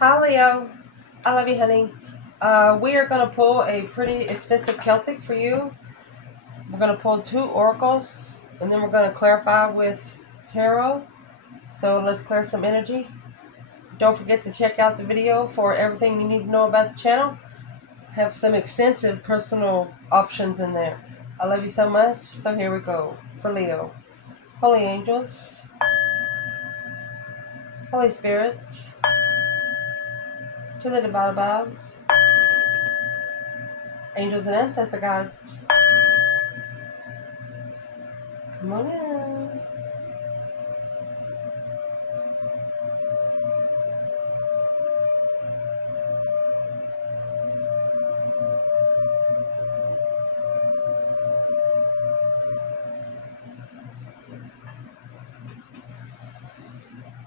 Hi, Leo. I love you, honey. We are going to pull a pretty extensive Celtic for you. We're going to pull two oracles, and then we're going to clarify with Taroh. So let's clear some energy. Don't forget to check out the video for everything you need to know about the channel. Have some extensive personal options in there. I love you so much. So here we go for Leo. Holy angels, holy spirits, to the divine above, angels and ancestor guides. Come on in.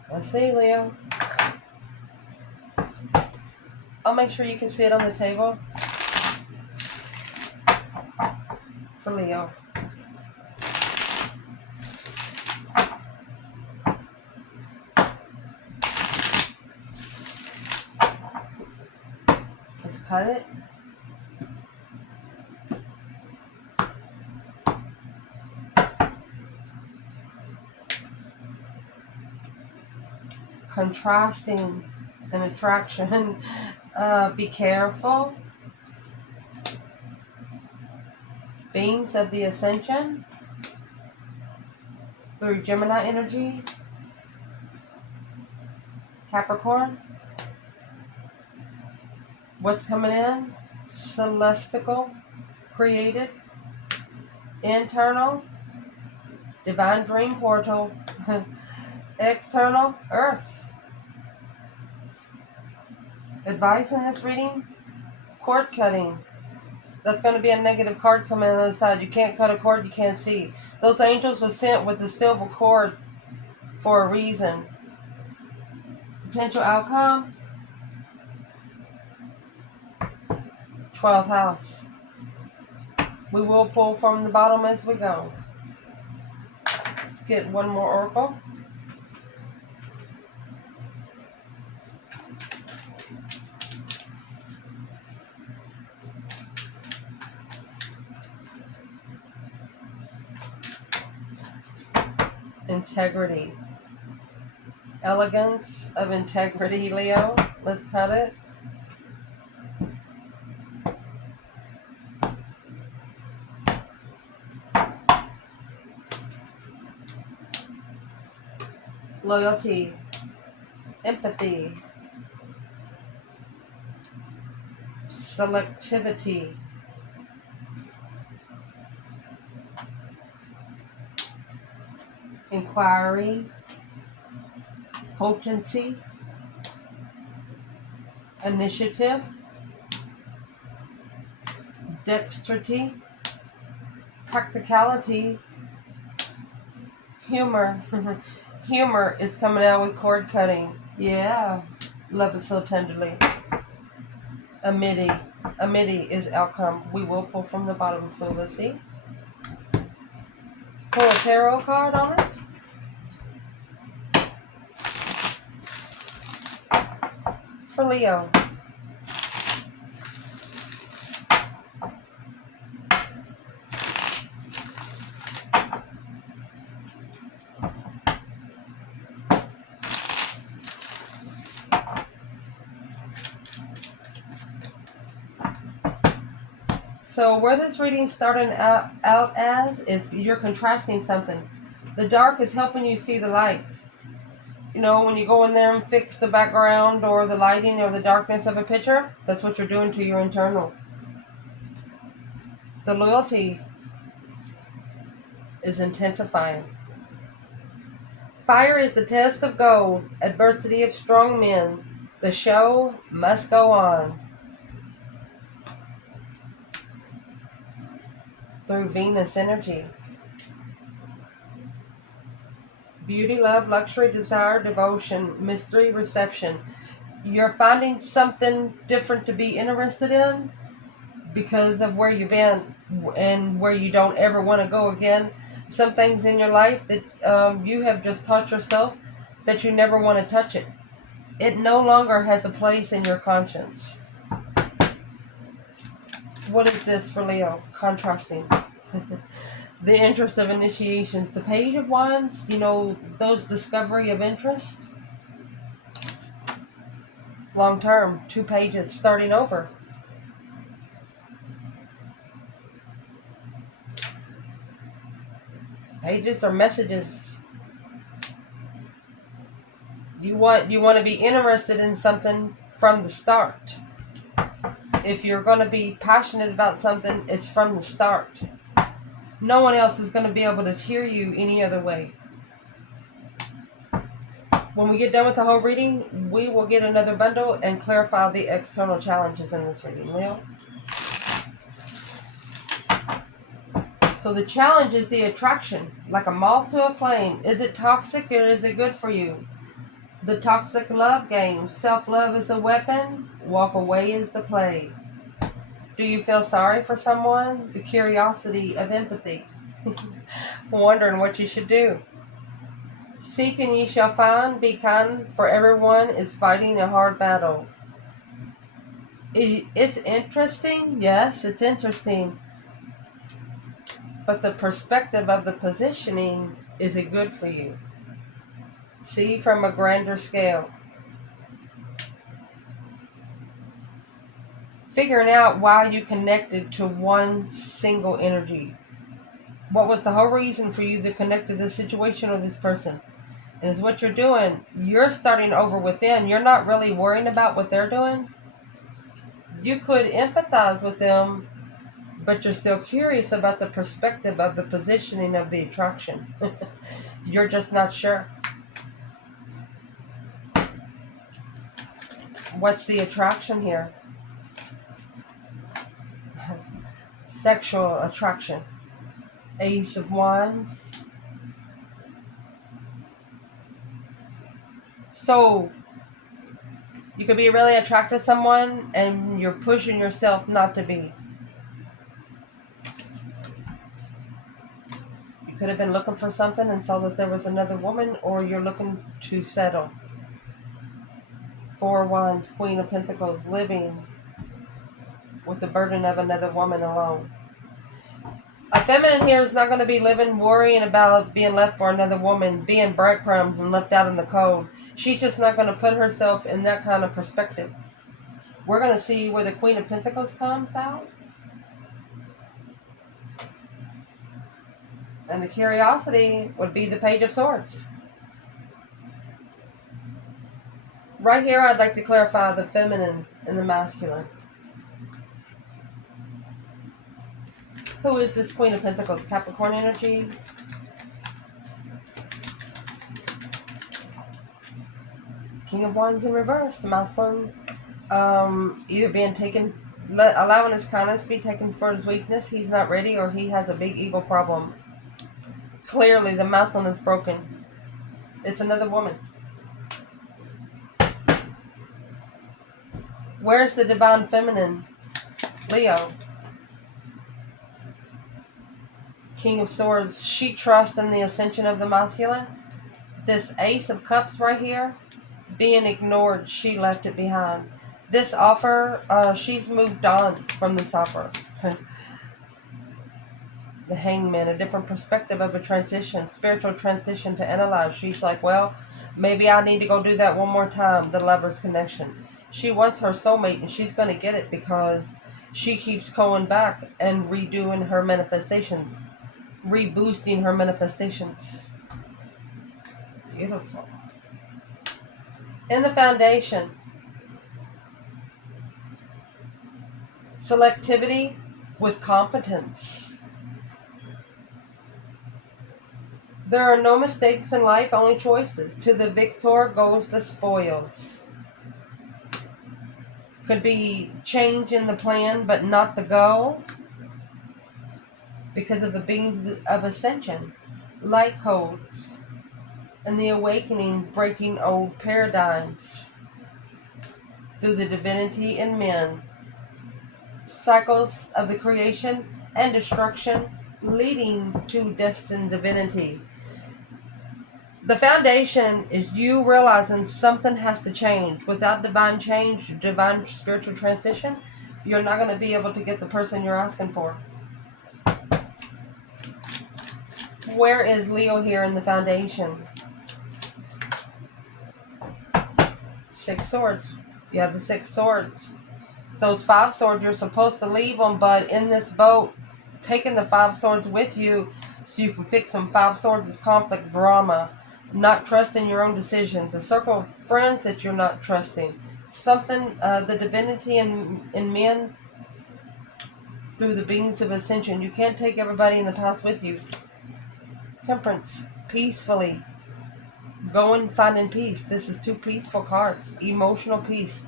Let's see, Leo. I'll make sure you can see it on the table for Leo. Let's cut it. Contrasting and attraction. Be careful. Beams of the ascension through Gemini energy. Capricorn. What's coming in? Celestial, created, internal, divine dream portal, external, earth. Advice in this reading? Cord cutting. That's going to be a negative card coming on the other side. You can't cut a cord you can't see. Those angels were sent with the silver cord for a reason. Potential outcome? 12th house. We will pull from the bottom as we go. Let's get one more oracle. Integrity. Elegance of integrity, Leo. Let's cut it. Loyalty. Empathy. Selectivity. Inquiry. Potency. Initiative. Dexterity. Practicality. Humor. Humor is coming out with cord cutting. Yeah. Love it so tenderly. Amity. Amity is outcome. We will pull from the bottom. So let's see. Let's pull a tarot card on it. For Leo. So where this reading started out as is you're contrasting something. The dark is helping you see the light. You know, when you go in there and fix the background or the lighting or the darkness of a picture, that's what you're doing to your internal. The loyalty is intensifying. Fire is the test of gold, adversity of strong men. The show must go on. Through Venus energy. Beauty, love, luxury, desire, devotion, mystery, reception. You're finding something different to be interested in because of where you've been and where you don't ever want to go again. Some things in your life that you have just taught yourself that you never want to touch it. It no longer has a place in your conscience. What is this for Leo? Contrasting. The interest of initiations. The Page of Wands, you know, those discovery of interest. Long term, 2 pages, starting over. Pages are messages. You want to be interested in something from the start. If you're going to be passionate about something, it's from the start. No one else is going to be able to hear you any other way. When we get done with the whole reading, we will get another bundle and clarify the external challenges in this reading, Leo. So the challenge is the attraction, like a moth to a flame. Is it toxic or is it good for you? The toxic love game. Self-love is a weapon. Walk away is the play. Do you feel sorry for someone? The curiosity of empathy. Wondering what you should do. Seek and ye shall find. Be kind, for everyone is fighting a hard battle. It's interesting. Yes, it's interesting. But the perspective of the positioning, is it good for you? See, from a grander scale. Figuring out why you connected to one single energy. What was the whole reason for you to connect to this situation or this person? And is what you're doing, you're starting over within. You're not really worrying about what they're doing. You could empathize with them, but you're still curious about the perspective of the positioning of the attraction. You're just not sure. What's the attraction here? Sexual attraction. Ace of Wands. So, you could be really attracted to someone and you're pushing yourself not to be. You could have been looking for something and saw that there was another woman, or you're looking to settle. 4 Wands, Queen of Pentacles, living with the burden of another woman alone. A feminine here is not going to be living worrying about being left for another woman, being breadcrumbed and left out in the cold. She's just not going to put herself in that kind of perspective. We're going to see where the Queen of Pentacles comes out. And the curiosity would be the Page of Swords. Right here, I'd like to clarify the feminine and the masculine. Who is this Queen of Pentacles? Capricorn energy. King of Wands in reverse, the masculine. Either being taken, allowing his kindness to be taken for his weakness. He's not ready, or he has a big ego problem. Clearly, the masculine is broken. It's another woman. Where's the divine feminine? Leo. King of Swords. She trusts in the ascension of the masculine. This Ace of Cups right here, being ignored, she left it behind. This offer, she's moved on from this offer. The Hangman, a different perspective of a transition, spiritual transition to analyze. She's like, well, maybe I need to go do that one more time, the Lover's connection. She wants her soulmate, and she's going to get it because she keeps going back and redoing her manifestations, reboosting her manifestations. Beautiful. In the foundation, selectivity with competence. There are no mistakes in life, only choices. To the victor goes the spoils. Could be change in the plan, but not the goal. Because of the beings of ascension, light codes, and the awakening, breaking old paradigms through the divinity in men. Cycles of the creation and destruction leading to destined divinity. The foundation is you realizing something has to change. Without divine change, divine spiritual transition, you're not going to be able to get the person you're asking for. Where is Leo here in the foundation? 6 swords. You have the 6 swords. Those 5 swords, you're supposed to leave them, but in this boat, taking the 5 swords with you so you can fix them. 5 swords is conflict, drama, not trusting your own decisions, a circle of friends that you're not trusting. Something, the divinity in men through the beings of ascension. You can't take everybody in the past with you. Temperance, peacefully. Going, finding peace. This is 2 peaceful cards. Emotional peace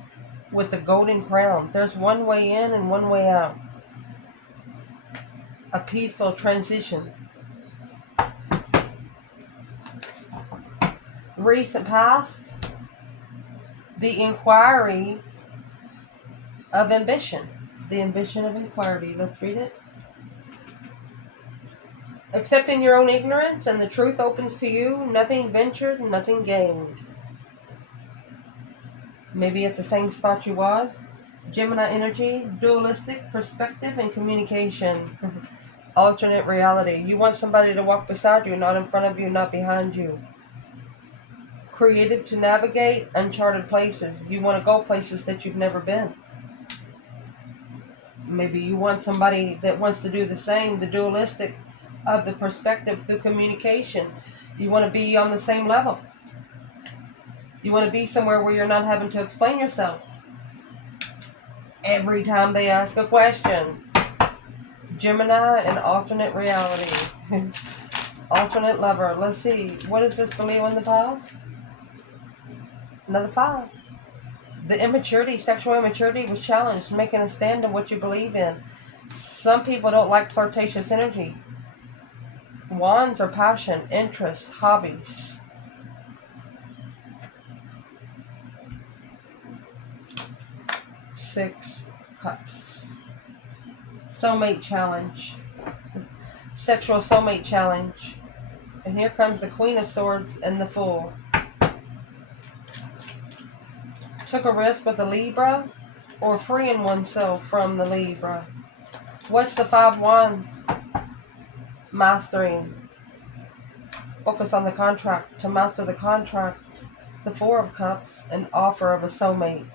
with the golden crown. There's one way in and one way out. A peaceful transition. Recent past. The inquiry of ambition. The ambition of inquiry. Let's read it. Accepting your own ignorance and the truth opens to you. Nothing ventured, nothing gained. Maybe at the same spot you was. Gemini energy, dualistic perspective and communication. Alternate reality. You want somebody to walk beside you, not in front of you, not behind you. Creative to navigate uncharted places. You want to go places that you've never been. Maybe you want somebody that wants to do the same, the dualistic of the perspective through communication. You want to be on the same level. You want to be somewhere where you're not having to explain yourself every time they ask a question. Gemini and alternate reality. Alternate lover. Let's see. What is this for Leo in the past? Another 5. The immaturity, sexual immaturity was challenged. Making a stand on what you believe in. Some people don't like flirtatious energy. Wands are passion, interest, hobbies. Six Cups. Soulmate challenge. Sexual soulmate challenge. And here comes the Queen of Swords and the Fool. Took a risk with the Libra or freeing oneself from the Libra. What's the 5 Wands? Mastering. Focus on the contract. To master the contract. The 4 of Cups. An offer of a soulmate.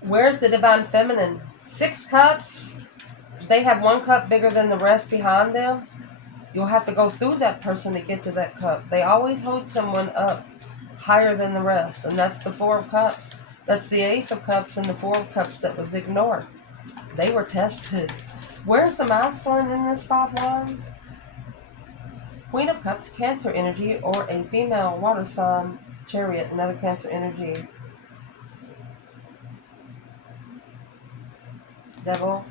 Where's the divine feminine? 6 cups. They have 1 cup bigger than the rest behind them. You'll have to go through that person to get to that cup. They always hold someone up higher than the rest. And that's the 4 of Cups. That's the Ace of Cups and the 4 of Cups that was ignored. They were tested. Where's the masculine in this 5 Wands? Queen of Cups, Cancer energy, or a female water sign, Chariot, another Cancer energy. Devil.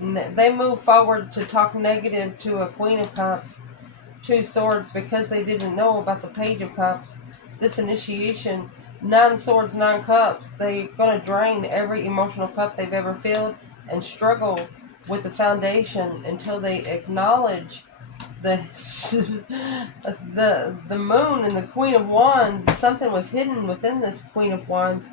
They move forward to talk negative to a Queen of Cups, 2 Swords, because they didn't know about the Page of Cups. This initiation, 9 Swords, 9 Cups. They're going to drain every emotional cup they've ever filled and struggle with the foundation until they acknowledge the Moon and the Queen of Wands. Something was hidden within this Queen of Wands.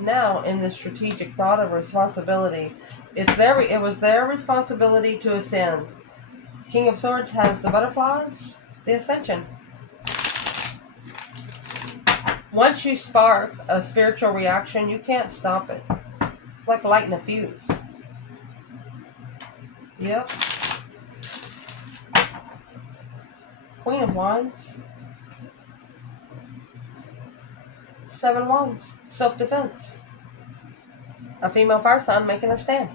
Now, in the strategic thought of responsibility, it was their responsibility to ascend. King of Swords has the butterflies, the ascension. Once you spark a spiritual reaction, you can't stop it. It's like lighting a fuse. Yep. Queen of Wands. 7 Wands. Self-defense. A female fire sign making a stand.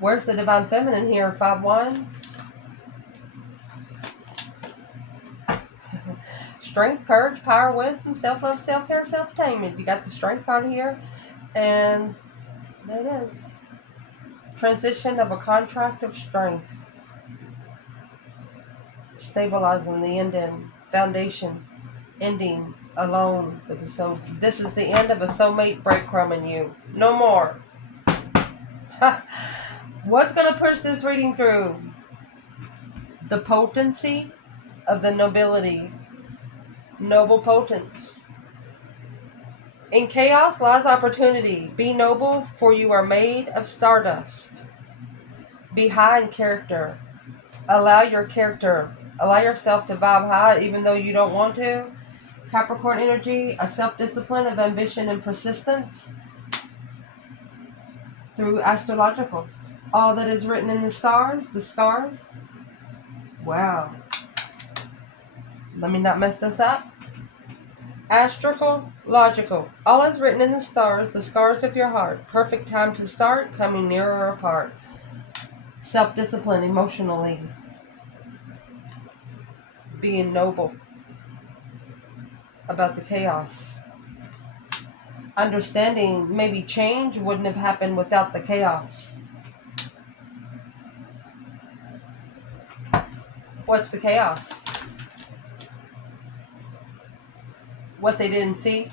Where's the divine feminine here? 5 Wands. Strength, courage, power, wisdom, self-love, self-care, self-attainment. You got the strength card here. And there it is. Transition of a contract of strength. Stabilizing the ending. foundation, ending alone with the soul. This is the end of a soulmate breadcrumb in you. No more. What's going to push this reading through? The potency of the nobility. Noble potence. In chaos lies opportunity. Be noble, for you are made of stardust. Be high in character. Allow yourself to vibe high even though you don't want to. Capricorn energy, a self-discipline of ambition and persistence through astrological. All that is written in the stars, the scars. Wow. Let me not mess this up. Astrical, logical. All is written in the stars, the scars of your heart. Perfect time to start, coming nearer apart. Self-discipline emotionally. Being noble about the chaos. Understanding maybe change wouldn't have happened without the chaos. What's the chaos? What they didn't see.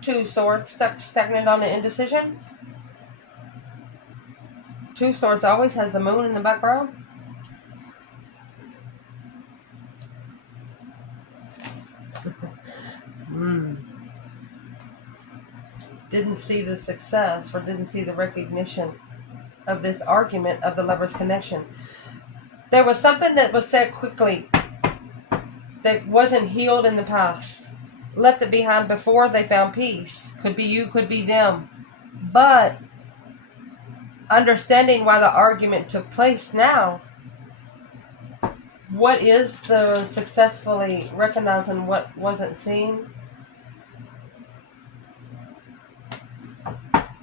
2 swords stuck stagnant on the indecision. 2 swords always has the moon in the background. Didn't see the success or didn't see the recognition of this argument of the lover's connection. There was something that was said quickly that wasn't healed in the past. Left it behind before they found peace. Could be you, could be them. But understanding why the argument took place now, what is the successfully recognizing what wasn't seen?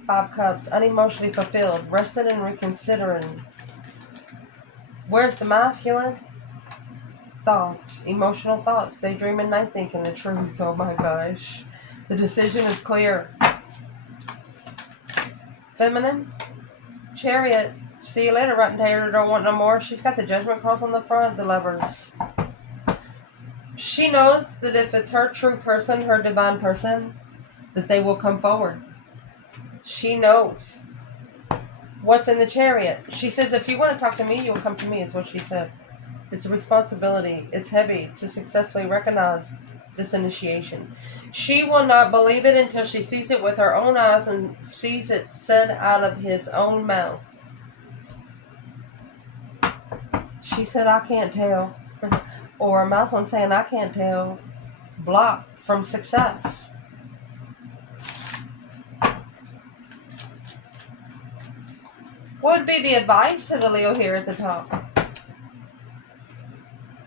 5 Cups, unemotionally fulfilled, rested and reconsidering. Where's the masculine? Thoughts, emotional thoughts, daydreaming, night thinking, the truth. Oh my gosh. The decision is clear. Feminine, Chariot. See you later, Rotten Tater. Don't want no more. She's got the Judgment cross on the front, the Lovers. She knows that if it's her true person, her divine person, that they will come forward. She knows what's in the Chariot. She says, if you want to talk to me, you'll come to me, is what she said. It's a responsibility. It's heavy to successfully recognize this initiation. She will not believe it until she sees it with her own eyes and sees it said out of his own mouth. She said, I can't tell. Or Maslin saying, I can't tell. Blocked from success. What would be the advice to the Leo here at the top?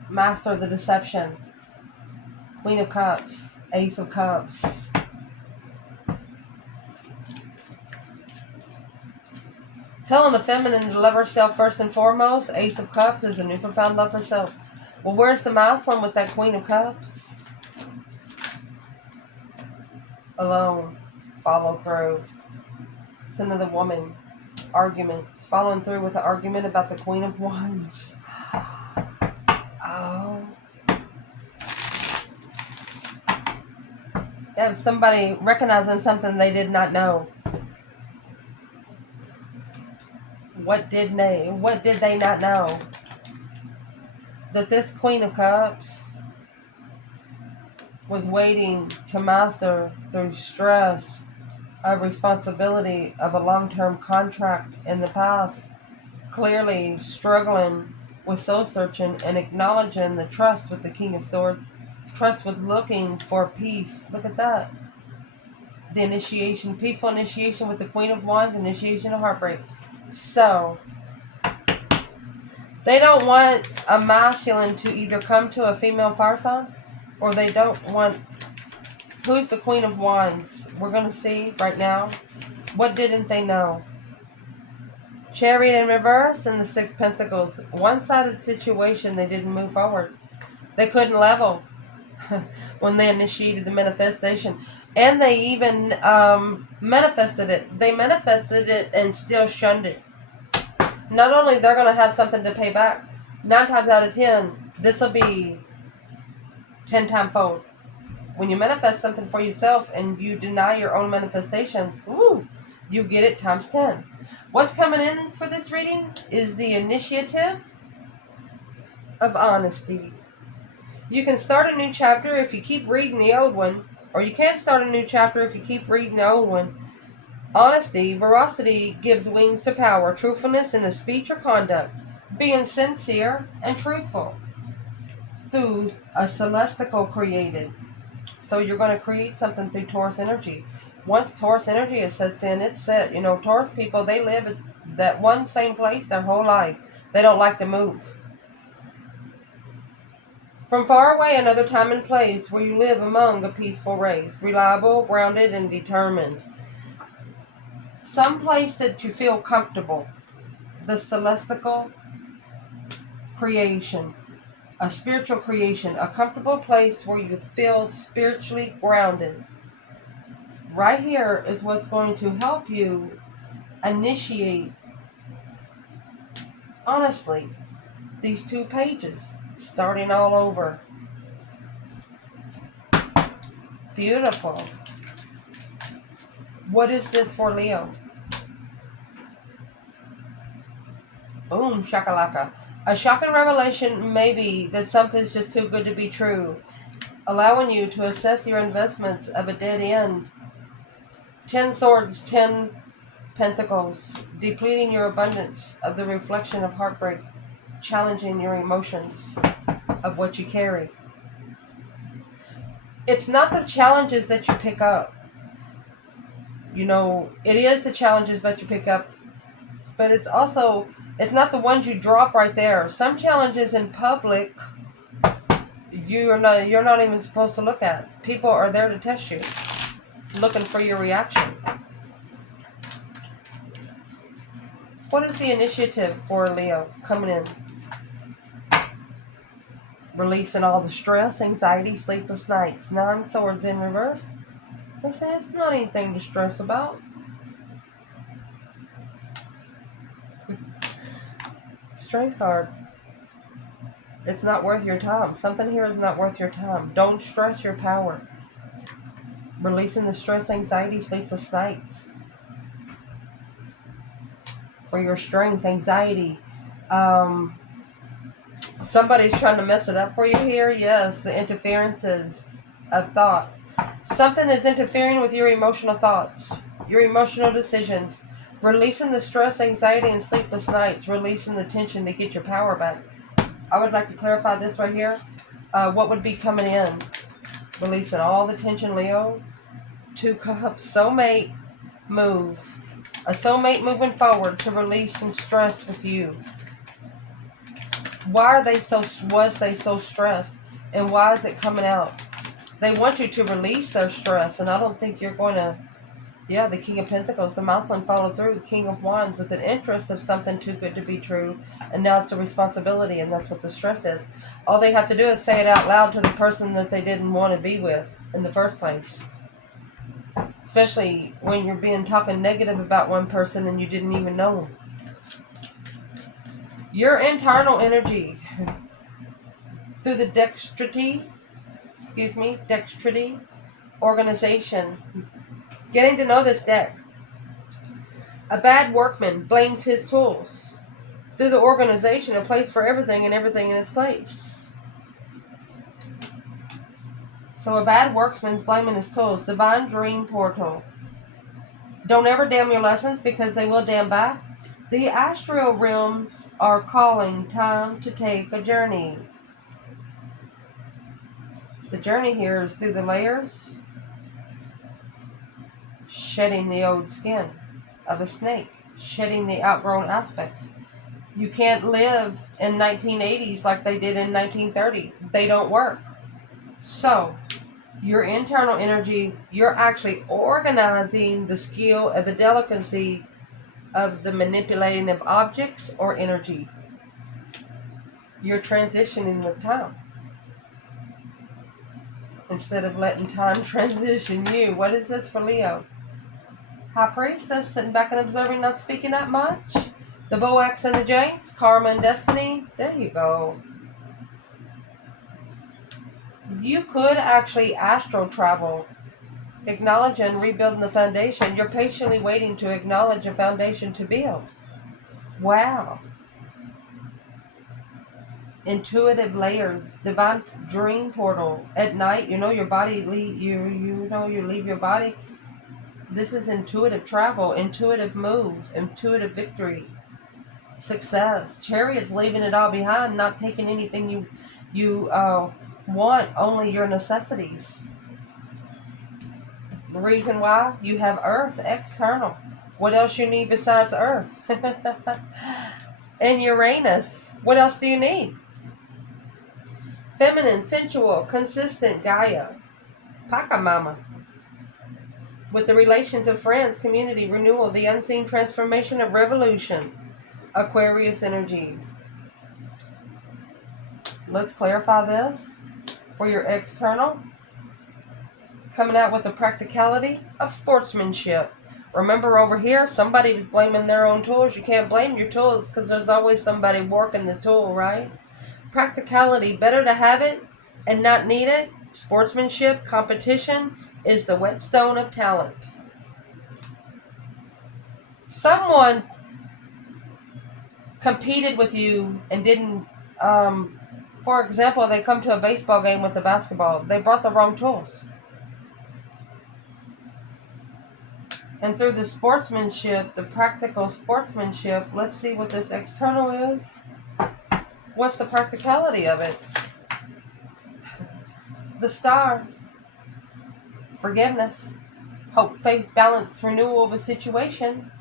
Master of the Deception. Queen of Cups. Ace of Cups. Telling the feminine to love herself first and foremost. Ace of Cups is a new profound love for self. Well, where's the masculine with that Queen of Cups? Alone. Follow through. It's another woman. Arguments. Following through with an argument about the Queen of Wands. Oh. You have somebody recognizing something they did not know. What did they not know? That this Queen of Cups was waiting to master through stress of responsibility of a long-term contract in the past. Clearly struggling with soul searching and acknowledging the trust with the King of Swords. Trust with looking for peace. Look at that. The initiation, peaceful initiation with the Queen of Wands, initiation of heartbreak. So, they don't want a masculine to either come to a female fire sign, or they don't want... Who's the Queen of Wands? We're going to see right now. What didn't they know? Chariot in reverse and the 6 Pentacles. One-sided situation, they didn't move forward. They couldn't level when they initiated the manifestation. And they even manifested it. They manifested it and still shunned it. Not only they're going to have something to pay back, 9 times out of 10, this will be 10-time-fold. When you manifest something for yourself and you deny your own manifestations, woo, you get it times 10. What's coming in for this reading is the initiative of honesty. You can start a new chapter if you keep reading the old one, or you can't start a new chapter if you keep reading the old one. Honesty, veracity gives wings to power, truthfulness in the speech or conduct, being sincere and truthful through a celestial created. So you're going to create something through Taurus energy. Once Taurus energy is set in, it's set. Taurus people, they live at that one same place their whole life. They don't like to move. From far away, another time and place where you live among a peaceful race, reliable, grounded, and determined. Some place that you feel comfortable. The celestial creation. A spiritual creation. A comfortable place where you feel spiritually grounded. Right here is what's going to help you initiate, honestly, these 2 pages. Starting all over. Beautiful. What is this for Leo? Boom, shakalaka. A shocking revelation may be that something's just too good to be true, allowing you to assess your investments of a dead end. 10 swords, 10 pentacles, depleting your abundance of the reflection of heartbreak, challenging your emotions of what you carry. It's not the challenges that you pick up. It is the challenges that you pick up, but it's not the ones you drop right there. Some challenges in public, you're not even supposed to look at. People are there to test you, looking for your reaction. What is the initiative for Leo coming in? Releasing all the stress, anxiety, sleepless nights. 9 swords in reverse. They say it's not anything to stress about. Strength card. It's not worth your time. Something here is not worth your time. Don't stress your power. Releasing the stress, anxiety, sleepless nights. For your strength, anxiety. Somebody's trying to mess it up for you here. Yes, the interferences of thoughts. Something is interfering with your emotional thoughts, your emotional decisions. Releasing the stress, anxiety, and sleepless nights. Releasing the tension to get your power back. I would like to clarify this right here. What would be coming in? Releasing all the tension, Leo. 2 cups. Soulmate move. A soulmate moving forward to release some stress with you. Was they so stressed? And why is it coming out? They want you to release their stress, and I don't think you're going to. Yeah, the King of Pentacles, the Mousland followed through, King of Wands, with an interest of something too good to be true, and now it's a responsibility, and that's what the stress is. All they have to do is say it out loud to the person that they didn't want to be with in the first place. Especially when you're talking negative about one person and you didn't even know them. Your internal energy, through the dexterity, organization. Getting to know this deck. A bad workman blames his tools. Through the organization, a place for everything and everything in its place. So a bad workman's blaming his tools. Divine dream portal. Don't ever damn your lessons because they will damn back. The astral realms are calling. Time to take a journey. The journey here is through the layers. Shedding the old skin of a snake. Shedding the outgrown aspects. You can't live in 1980s like they did in 1930. They don't work. So, your internal energy, you're actually organizing the skill of the delicacy of the manipulating of objects or energy. You're transitioning with time. Instead of letting time transition you. What is this for Leo? High Priestess, sitting back and observing, not speaking that much. The Boax and the Janks, Karma and Destiny. There you go. You could actually astral travel, acknowledge and rebuilding the foundation. You're patiently waiting to acknowledge a foundation to build. Wow. Intuitive layers, divine dream portal. At night, you know your body you leave your body. This is intuitive travel, intuitive move, intuitive victory, success. Chariots leaving it all behind, not taking anything you want, only your necessities. The reason why you have Earth external. What else you need besides Earth? And Uranus. What else do you need? Feminine, sensual, consistent Gaia. Pachamama. With the relations of friends, community, renewal, the unseen transformation of revolution. Aquarius energy. Let's clarify this for your external. Coming out with the practicality of sportsmanship. Remember over here, somebody blaming their own tools. You can't blame your tools because there's always somebody working the tool, right? Practicality, better to have it and not need it. Sportsmanship, competition is the whetstone of talent. Someone competed with you and didn't, for example, they come to a baseball game with a basketball. They brought the wrong tools. And through the sportsmanship, the practical sportsmanship, let's see what this external is. What's the practicality of it? The star. Forgiveness. Hope, faith, balance, renewal of a situation.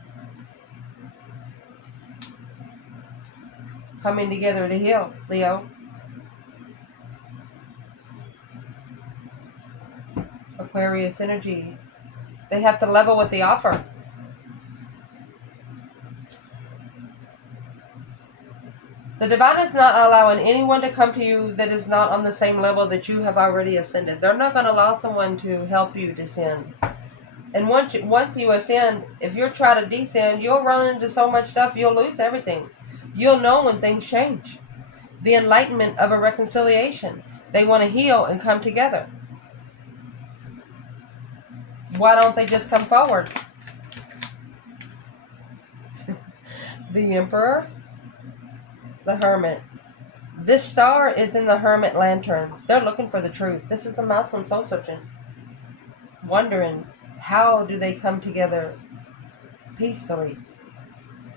Coming together to heal, Leo. Aquarius energy. They have to level with the offer. The divine is not allowing anyone to come to you that is not on the same level that you have already ascended. They're not going to allow someone to help you descend. And once you ascend, if you're trying to descend, you'll run into so much stuff, you'll lose everything. You'll know when things change. The enlightenment of a reconciliation. They want to heal and come together. Why don't they just come forward? The Emperor, the Hermit. This star is in the Hermit lantern. They're looking for the truth. This is a Muslim soul searching. Wondering, how do they come together peacefully?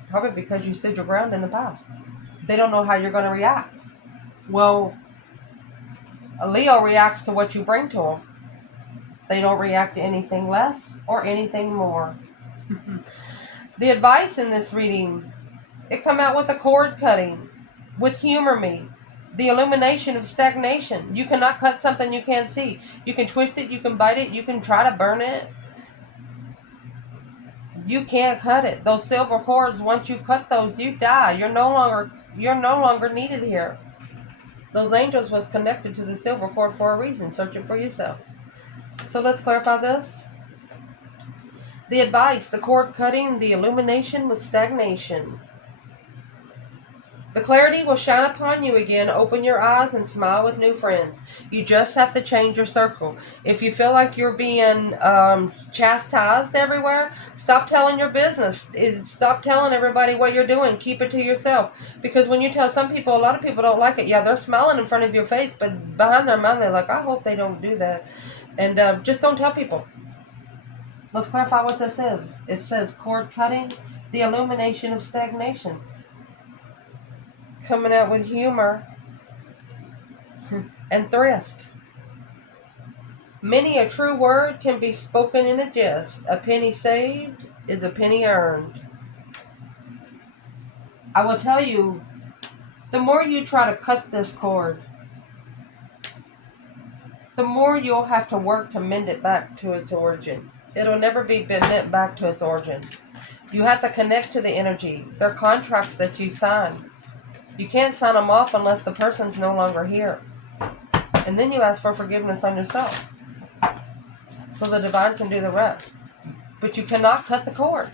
Probably because you stood your ground in the past. They don't know how you're going to react. Well, a Leo reacts to what you bring to them. They don't react to anything less or anything more. The advice in this reading, it come out with a cord cutting, with humor me, the illumination of stagnation. You cannot cut something you can't see. You can twist it, you can bite it, you can try to burn it. You can't cut it. Those silver cords, once you cut those, you die. You're no longer needed here. Those angels was connected to the silver cord for a reason. Search it for yourself. So let's clarify this. The advice, the cord cutting, the illumination with stagnation. The clarity will shine upon you again. Open your eyes and smile with new friends. You just have to change your circle. If you feel like you're being chastised everywhere, stop telling your business. Stop telling everybody what you're doing. Keep it to yourself. Because when you tell some people, a lot of people don't like it. Yeah, they're smiling in front of your face, but behind their mind, they're like, I hope they don't do that. And just don't tell people. Let's clarify what this is. It says cord cutting, the illumination of stagnation. Coming out with humor and thrift. Many a true word can be spoken in a jest. A penny saved is a penny earned. I will tell you, the more you try to cut this cord, the more you'll have to work to mend it back to its origin. It'll never be bent back to its origin. You have to connect to the energy. They're contracts that you sign. You can't sign them off unless the person's no longer here. And then you ask for forgiveness on yourself, so the divine can do the rest. But you cannot cut the cord.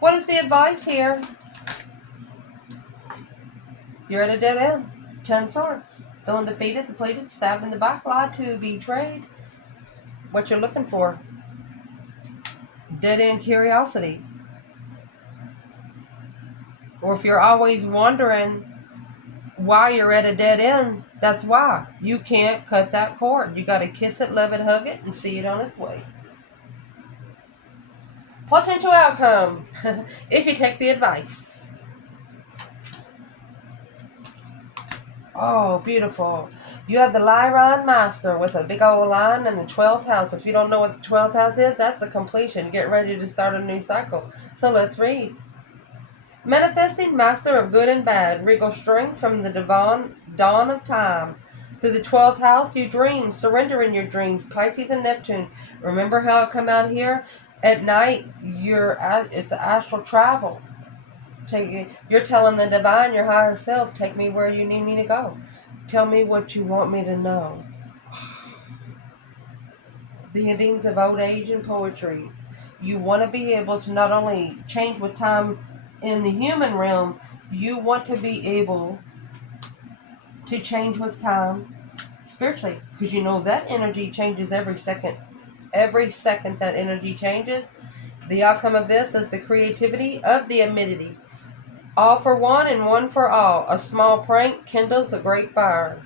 What is the advice here? You're at a dead end. 10 swords. Feeling defeated, depleted, stabbed in the back, lied to, betrayed. What you're looking for. Dead end curiosity. Or if you're always wondering why you're at a dead end, that's why. You can't cut that cord. You got to kiss it, love it, hug it, and see it on its way. Potential outcome, if you take the advice. Oh, beautiful. You have the Lyron Master with a big old line in the 12th house. If you don't know what the 12th house is, that's the completion. Get ready to start a new cycle. So let's read. Manifesting master of good and bad, regal strength from the divine dawn of time. Through the 12th house, you dream, surrender in your dreams, Pisces and Neptune. Remember how it come out here? At night, it's astral travel. You're telling the divine, your higher self, take me where you need me to go. Tell me what you want me to know. The endings of old age and poetry. You want to be able to not only change with time in the human realm, you want to be able to change with time spiritually, because you know that energy changes every second. Every second that energy changes. The outcome of this is the creativity of the amenity. All for one and one for all. A small prank kindles a great fire.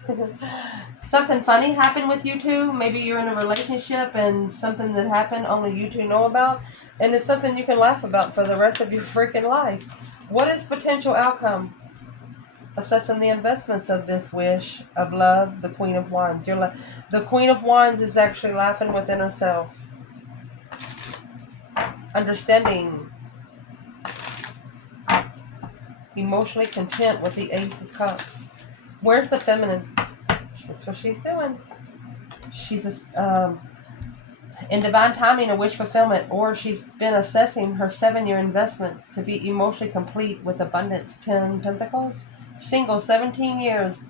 Something funny happened with you two. Maybe you're in a relationship and something that happened only you two know about. And it's something you can laugh about for the rest of your freaking life. What is potential outcome? Assessing the investments of this wish of love, the Queen of Wands. The Queen of Wands is actually laughing within herself. Understanding. Emotionally content with the Ace of Cups. Where's the feminine? That's what she's doing. She's in divine timing, a wish fulfillment, or she's been assessing her 7-year investments to be emotionally complete with abundance. 10 Pentacles. Single, 17 years.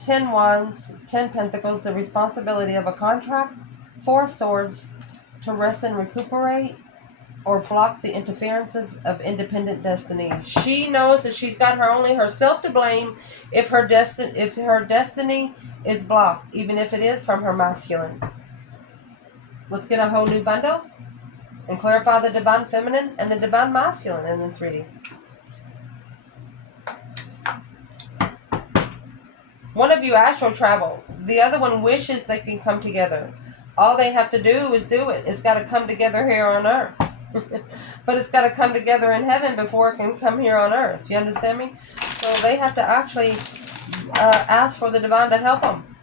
10 Wands, 10 Pentacles, the responsibility of a contract. 4 Swords, to rest and recuperate, or block the interference of independent destiny. She knows that she's got only herself to blame if her destiny is blocked, even if it is from her masculine. Let's get a whole new bundle and clarify the divine feminine and the divine masculine in this reading. One of you astral travel. The other one wishes they can come together. All they have to do is do it. It's got to come together here on earth. But it's got to come together in heaven before it can come here on earth. You understand me? So they have to actually ask for the divine to help them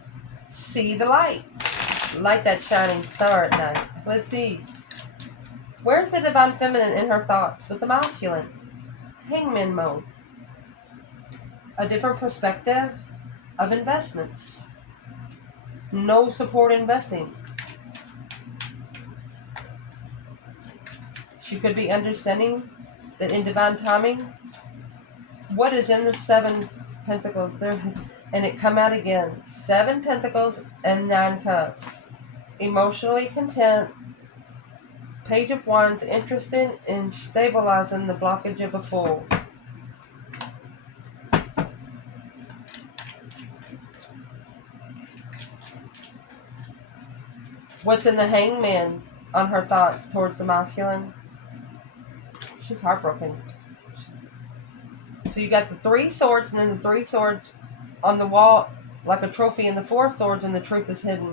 see the light. Light that shining star at night. Let's see. Where's the divine feminine in her thoughts with the masculine? Hangman mode. A different perspective of investments. No support investing. She could be understanding that in divine timing, what is in the 7 Pentacles there, and it come out again. 7 Pentacles and 9 Cups. Emotionally content. Page of Wands, interested in stabilizing the blockage of a Fool. What's in the Hangman on her thoughts towards the masculine? She's heartbroken. So you got the 3 Swords, and then the 3 Swords on the wall like a trophy, and the 4 Swords, and the truth is hidden.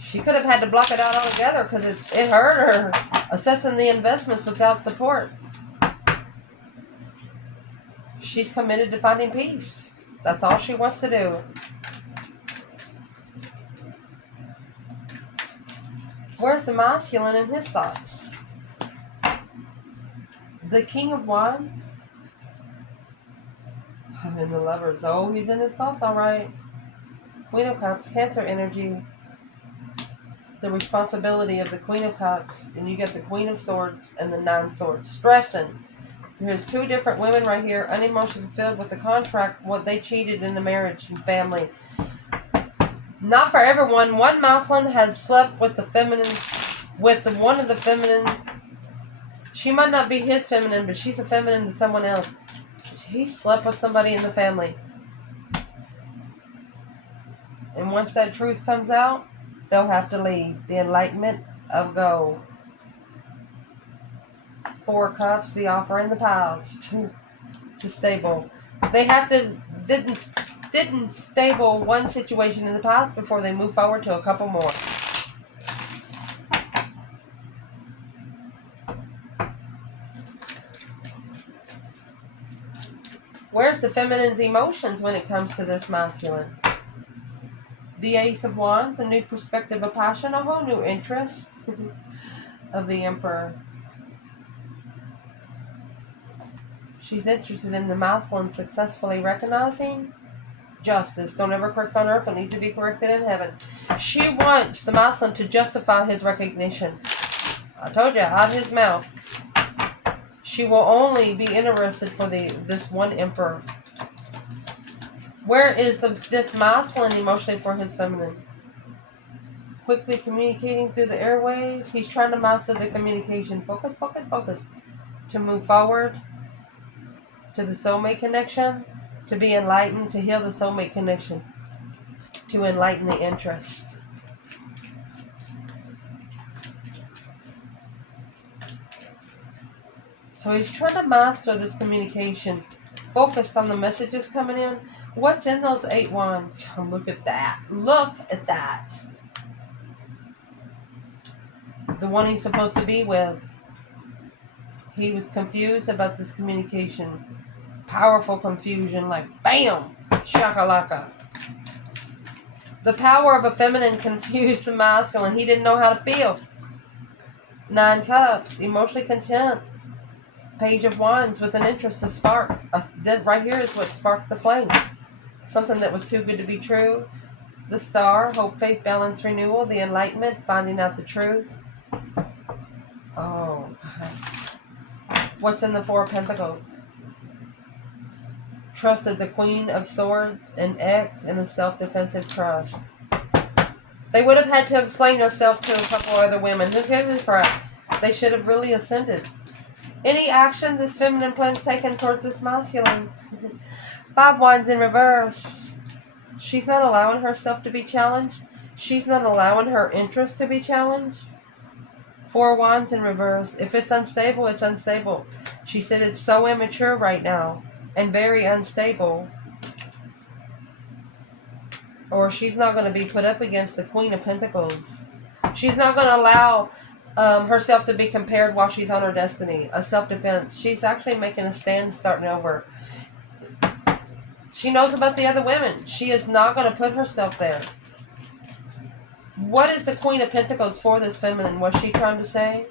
She could have had to block it out altogether because it hurt her assessing the investments without support. She's committed to finding peace. That's all she wants to do. Where's the masculine in his thoughts? The King of Wands. And the Lovers. Oh, he's in his thoughts, all right. Queen of Cups, Cancer energy. The responsibility of the Queen of Cups. And you get the Queen of Swords and the 9 Swords. Stressing. There's 2 different women right here, unemotionally fulfilled with the contract, what they cheated in the marriage and family. Not for everyone. One masculine has slept with the feminine, with one of the feminine. She might not be his feminine, but she's a feminine to someone else. He slept with somebody in the family. And once that truth comes out, they'll have to leave. The enlightenment of gold. 4 cups, the offer and the piles. To stable. They have to didn't stable one situation in the past before they move forward to a couple more. Where's the feminine's emotions when it comes to this masculine? The Ace of Wands, a new perspective of passion, a whole new interest of the Emperor. She's interested in the masculine successfully recognizing justice. Don't ever correct on earth. It needs to be corrected in heaven. She wants the masculine to justify his recognition. I told you, out of his mouth. She will only be interested for this one emperor. Where is this masculine emotionally for his feminine? Quickly communicating through the airways. He's trying to master the communication. Focus, focus, focus. To move forward to the soulmate connection. To be enlightened. To heal the soulmate connection. To enlighten the interest. So he's trying to master this communication. Focused on the messages coming in. What's in those 8 wands? Oh, look at that. Look at that. The one he's supposed to be with. He was confused about this communication. Powerful confusion. Like, bam! Shakalaka. The power of a feminine confused the masculine. He didn't know how to feel. 9 cups. Emotionally content. Page of Wands with an interest, a spark. Right here is what sparked the flame. Something that was too good to be true. The Star, hope, faith, balance, renewal. The Enlightenment, finding out the truth. Oh. What's in the 4 of Pentacles? Trusted the Queen of Swords, an X, and a self-defensive trust. They would have had to explain themselves to a couple other women. Who gives a crap? They should have really ascended. Any action this feminine plan's taken towards this masculine. 5 wands in reverse. She's not allowing herself to be challenged. She's not allowing her interest to be challenged. 4 wands in reverse. If it's unstable, it's unstable. She said it's so immature right now and very unstable. Or she's not going to be put up against the Queen of Pentacles. She's not going to allow herself to be compared while she's on her destiny. A self-defense. She's actually making a stand, starting over. She knows about the other women. She is not going to put herself there. What is the Queen of Pentacles for this feminine? What's she trying to say?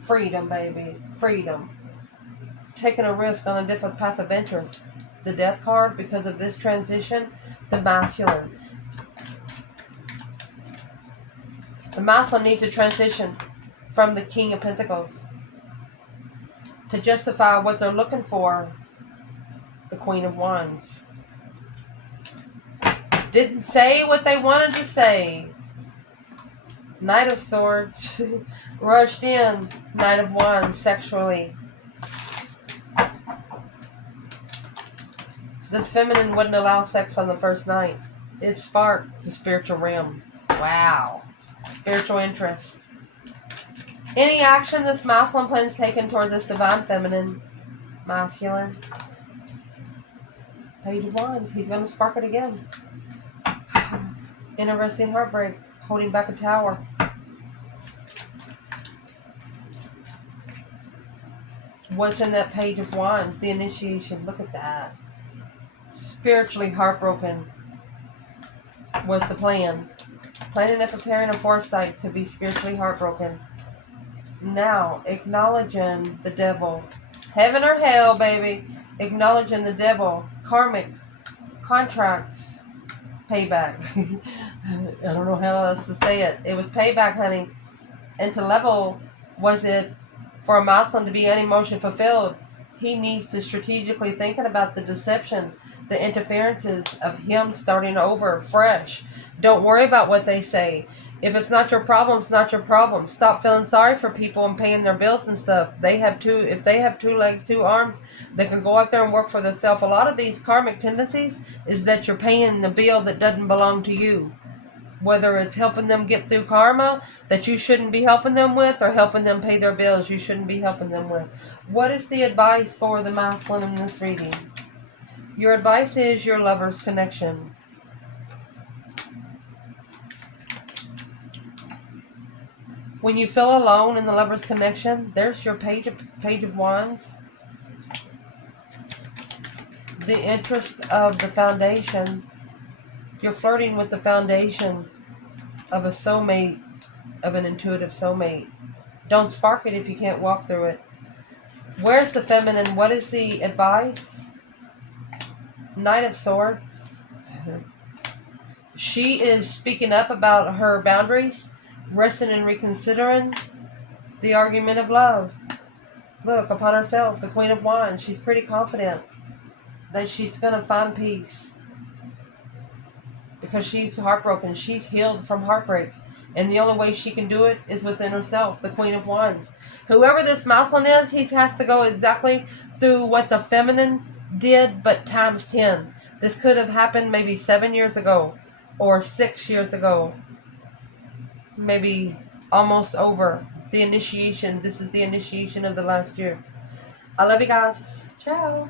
Freedom, baby. Freedom. Taking a risk on a different path of interest. The Death card, because of this transition, the masculine. The masculine needs to transition from the King of Pentacles to justify what they're looking for. The Queen of Wands. Didn't say what they wanted to say. Knight of Swords. Rushed in. Knight of Wands sexually. This feminine wouldn't allow sex on the first night. It sparked the spiritual realm. Wow. Spiritual interest. Any action this masculine plan's taken toward this divine feminine. Masculine. Page of Wands. He's going to spark it again. Interesting heartbreak. Holding back a tower. What's in that Page of Wands? The initiation. Look at that. Spiritually heartbroken was the plan. Planning and preparing a foresight to be spiritually heartbroken. Now, acknowledging the devil. Heaven or hell, baby. Acknowledging the devil. Karmic. Contracts. Payback. I don't know how else to say it. It was payback, honey. And to level, was it for a masculine to be unemotionally fulfilled? He needs to strategically thinking about the deception, the interferences of him starting over fresh. Don't worry about what they say. If it's not your problem, it's not your problem. Stop feeling sorry for people and paying their bills and stuff. If they have two legs, two arms, they can go out there and work for themselves. A lot of these karmic tendencies is that you're paying the bill that doesn't belong to you. Whether it's helping them get through karma that you shouldn't be helping them with, or helping them pay their bills you shouldn't be helping them with. What is the advice for the masculine in this reading? Your advice is your lover's connection. When you feel alone in the lover's connection, there's your page of wands. The interest of the foundation. You're flirting with the foundation of a soulmate, of an intuitive soulmate. Don't spark it if you can't walk through it. Where's the feminine? What is the advice? Knight of Swords. She is speaking up about her boundaries, resting and reconsidering the argument of love. Look, upon herself, the Queen of Wands. She's pretty confident that she's going to find peace. Because she's heartbroken. She's healed from heartbreak. And the only way she can do it is within herself, the Queen of Wands. Whoever this masculine is, he has to go exactly through what the feminine did, but times 10. This could have happened maybe 7 years ago, or 6 years ago. Maybe almost over. The initiation. This is the initiation of the last year. I love you guys. Ciao.